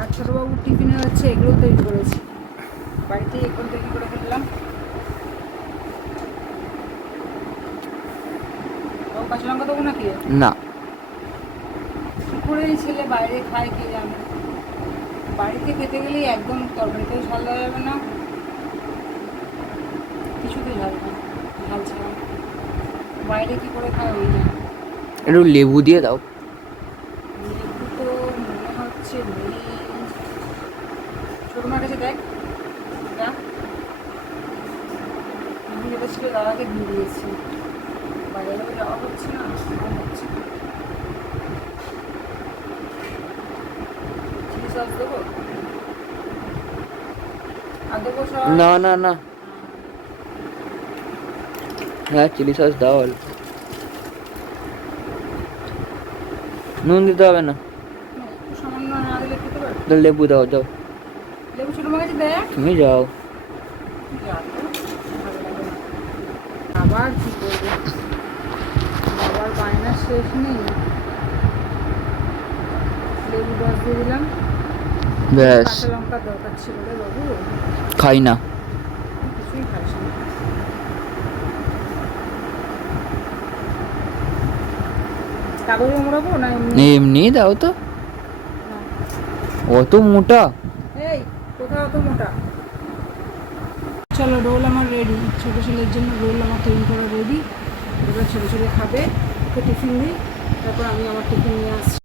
আর ছোটোবাবুর টিফিনে হচ্ছে এগুলো তৈরি করেছি। বাড়িতে এগুলো তৈরি করে ফেললাম। কাঁচা লঙ্কা দেবো নাকি? না। কী করে এই ছেলে বাইরে খায় কে জানে? বাড়িতে খেতে গেলেই একদম তরকারিতেও ঝাল দেওয়া যাবে না। কিছুতে ঝাল না ঝাল ছাড়া। বাইরে কি করে খায় ওই জানে একটু লেবু দিয়ে দাও। মনে নেই ছোট মার কাছে দেখ যেটা ছিল দাদাকে দিয়ে দিয়েছি। বাইরে যাওয়া হচ্ছে না হচ্ছে না। না না হ্যাঁ চিলি সস দাও অল্প। নুন দিতে হবে না একটু সামান্য না দিলে খেতে পারবে তো লেবু দাও দাও। তুমি যাও। আবার কি করব? আবার বায়না শেষ নেই। লেবু রস দিয়ে দিলাম। ব্যাস। কাঁচা লঙ্কার দরকার ছিল রে বাবু। খাই না। কিছুই খাস না। কাগজে মোড়াবো না এমনি দাও তো। অত মোটা। এই, কোথাও তো মোটা। চলো, রোল আমার রেডি ছোটো ছেলের জন্য রোল আমার তৈরি করা রেডি এবার ছোটো ছেলে খাবে টিফিন দিই, তারপর আমি আমার টিফিন নিয়ে আসছি।